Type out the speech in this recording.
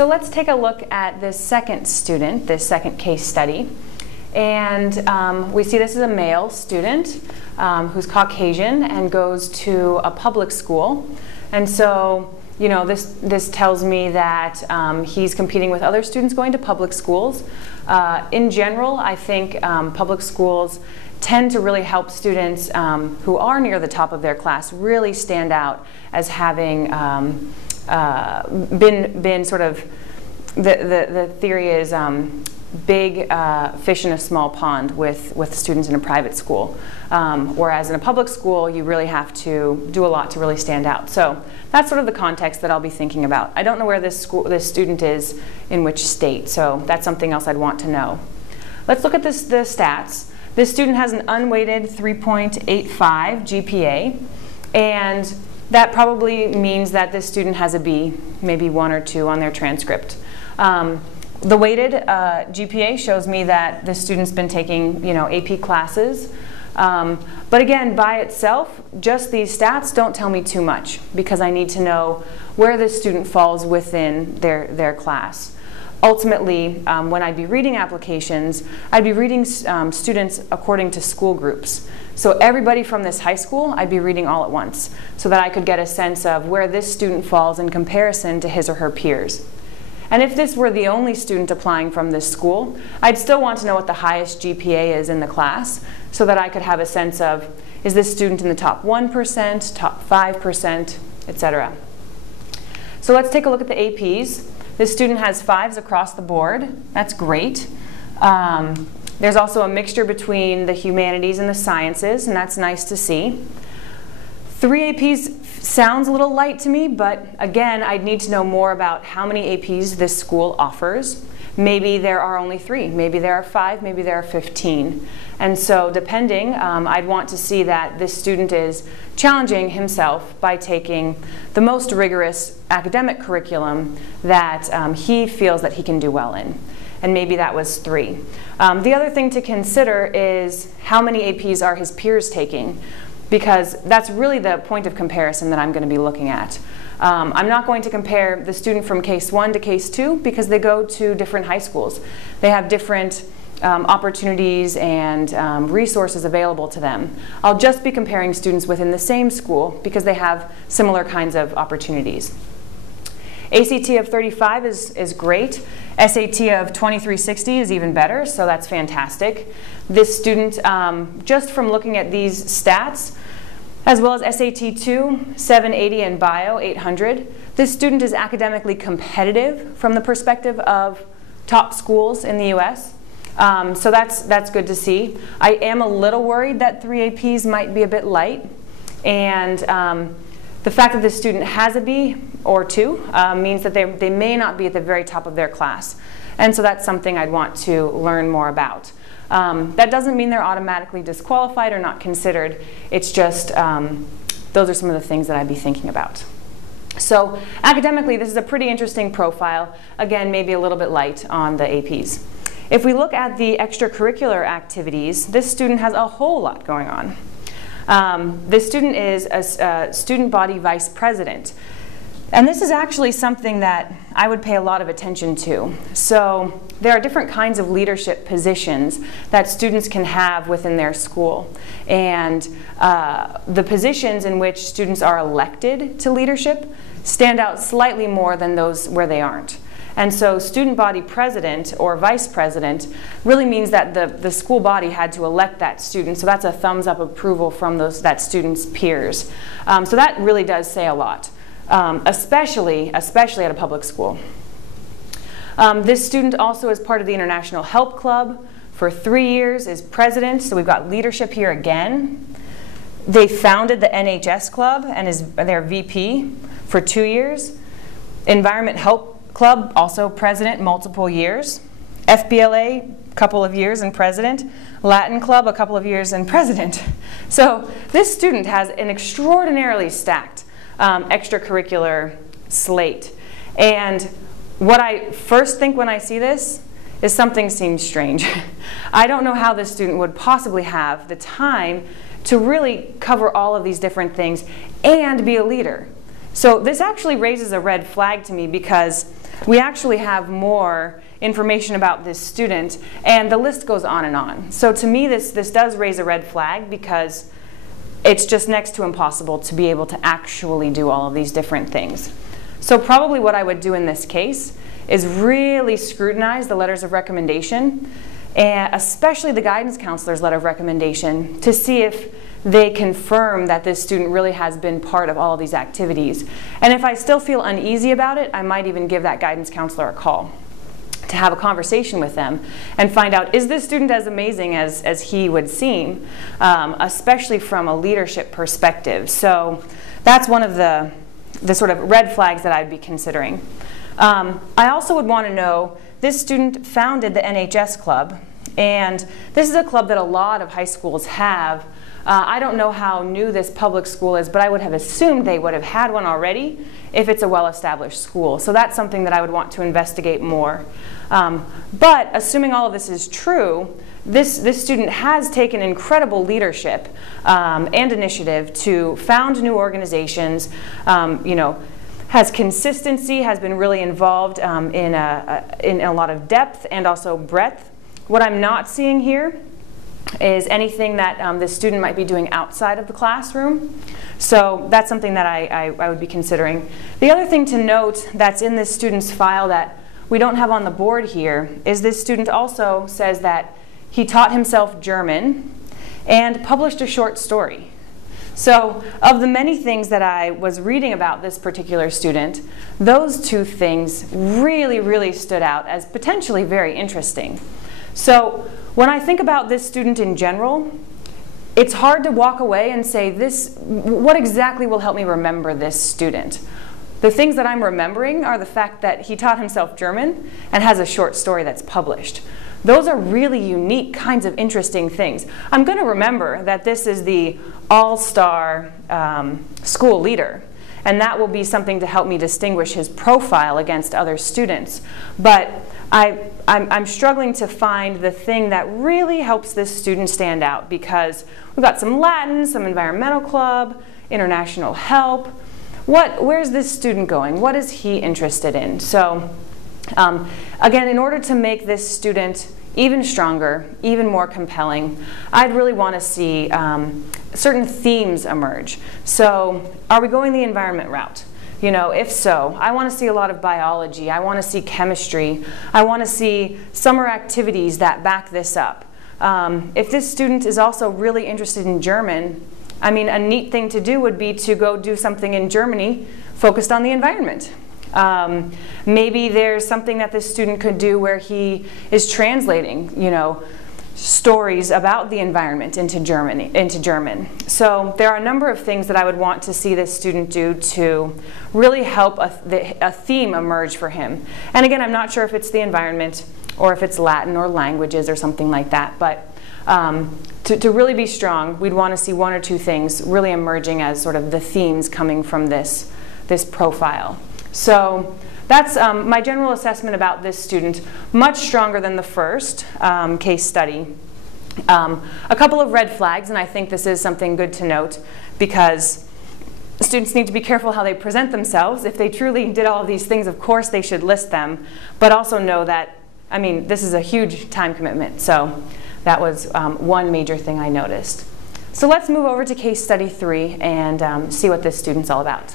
So let's take a look at this second student, this second case study. And we see this is a male student who's Caucasian and goes to a public school. And so, you know, this tells me that he's competing with other students going to public schools. In general, I think public schools tend to really help students who are near the top of their class really stand out as having been sort of, the theory is big fish in a small pond with students in a private school. Whereas in a public school, you really have to do a lot to really stand out. So that's sort of the context that I'll be thinking about. I don't know where this student is in which state, so that's something else I'd want to know. Let's look at the stats. This student has an unweighted 3.85 GPA, and that probably means that this student has a B, maybe 1 or 2 on their transcript. The weighted GPA shows me that this student's been taking, you know, AP classes. But again, by itself, just these stats don't tell me too much because I need to know where this student falls within their class. Ultimately, when I'd be reading applications, I'd be reading students according to school groups. So everybody from this high school, I'd be reading all at once so that I could get a sense of where this student falls in comparison to his or her peers. And if this were the only student applying from this school, I'd still want to know what the highest GPA is in the class so that I could have a sense of, is this student in the top 1%, top 5%, etc. So let's take a look at the APs. This student has 5s across the board. That's great. There's also a mixture between the humanities and the sciences, and that's nice to see. 3 APs sounds a little light to me, but again, I'd need to know more about how many APs this school offers. Maybe there are only 3, maybe there are 5, maybe there are 15. And so depending, I'd want to see that this student is challenging himself by taking the most rigorous academic curriculum that he feels that he can do well in. And maybe that was 3. The other thing to consider is how many APs are his peers taking, because that's really the point of comparison that I'm going to be looking at. I'm not going to compare the student from case 1 to case 2 because they go to different high schools. They have different opportunities and resources available to them. I'll just be comparing students within the same school because they have similar kinds of opportunities. ACT of 35 is great. SAT of 2360 is even better, so that's fantastic. This student, just from looking at these stats, as well as SAT 2, 780, and Bio 800, this student is academically competitive from the perspective of top schools in the US. So that's good to see. I am a little worried that 3 APs might be a bit light, and the fact that this student has a B or 2 means that they may not be at the very top of their class. And so that's something I'd want to learn more about. That doesn't mean they're automatically disqualified or not considered. It's just those are some of the things that I'd be thinking about. So academically, this is a pretty interesting profile. Again, maybe a little bit light on the APs. If we look at the extracurricular activities, this student has a whole lot going on. This student is a student body vice president. And this is actually something that I would pay a lot of attention to. So there are different kinds of leadership positions that students can have within their school. And the positions in which students are elected to leadership stand out slightly more than those where they aren't. And so student body president or vice president really means that the school body had to elect that student. So that's a thumbs up approval from that student's peers. So that really does say a lot. Especially at a public school. This student also is part of the International Help Club for 3 years, is president, so we've got leadership here again. They founded the NHS Club and is their VP for 2 years. Environment Help Club, also president, multiple years. FBLA, couple of years and president. Latin Club, a couple of years and president. So this student has an extraordinarily stacked extracurricular slate. And what I first think when I see this is something seems strange. I don't know how this student would possibly have the time to really cover all of these different things and be a leader. So this actually raises a red flag to me because we actually have more information about this student, and the list goes on and on. So to me, this does raise a red flag because it's just next to impossible to be able to actually do all of these different things. So probably what I would do in this case is really scrutinize the letters of recommendation, and especially the guidance counselor's letter of recommendation, to see if they confirm that this student really has been part of all of these activities. And if I still feel uneasy about it, I might even give that guidance counselor a call to have a conversation with them and find out, is this student as amazing as he would seem, especially from a leadership perspective. So that's one of the sort of red flags that I'd be considering. I also would want to know, this student founded the NHS club, and this is a club that a lot of high schools have. I don't know how new this public school is, but I would have assumed they would have had one already if it's a well-established school. So that's something that I would want to investigate more. But assuming all of this is true, this student has taken incredible leadership and initiative to found new organizations, has consistency, has been really involved in a lot of depth and also breadth. What I'm not seeing here is anything that this student might be doing outside of the classroom. So that's something that I would be considering. The other thing to note that's in this student's file that we don't have on the board here is this student also says that he taught himself German and published a short story. So of the many things that I was reading about this particular student, those two things really, really stood out as potentially very interesting. So when I think about this student in general, it's hard to walk away and say, what exactly will help me remember this student? The things that I'm remembering are the fact that he taught himself German and has a short story that's published. Those are really unique kinds of interesting things. I'm going to remember that this is the all-star school leader, and that will be something to help me distinguish his profile against other students. But I'm struggling to find the thing that really helps this student stand out, because we've got some Latin, some environmental club, international help. Where's this student going? What is he interested in? So again, in order to make this student even stronger, even more compelling, I'd really want to see certain themes emerge. So are we going the environment route? If so, I want to see a lot of biology. I want to see chemistry. I want to see summer activities that back this up. If this student is also really interested in German, I mean, a neat thing to do would be to go do something in Germany focused on the environment. Maybe there's something that this student could do where he is translating, stories about the environment into German. So there are a number of things that I would want to see this student do to really help a theme emerge for him. And again, I'm not sure if it's the environment or if it's Latin or languages or something like that, but to really be strong, we'd want to see one or two things really emerging as sort of the themes coming from this profile. So that's my general assessment about this student, much stronger than the first case study. A couple of red flags, and I think this is something good to note, because students need to be careful how they present themselves. If they truly did all of these things, of course they should list them, but also know that, I mean, this is a huge time commitment. So that was one major thing I noticed. So let's move over to case study 3 and see what this student's all about.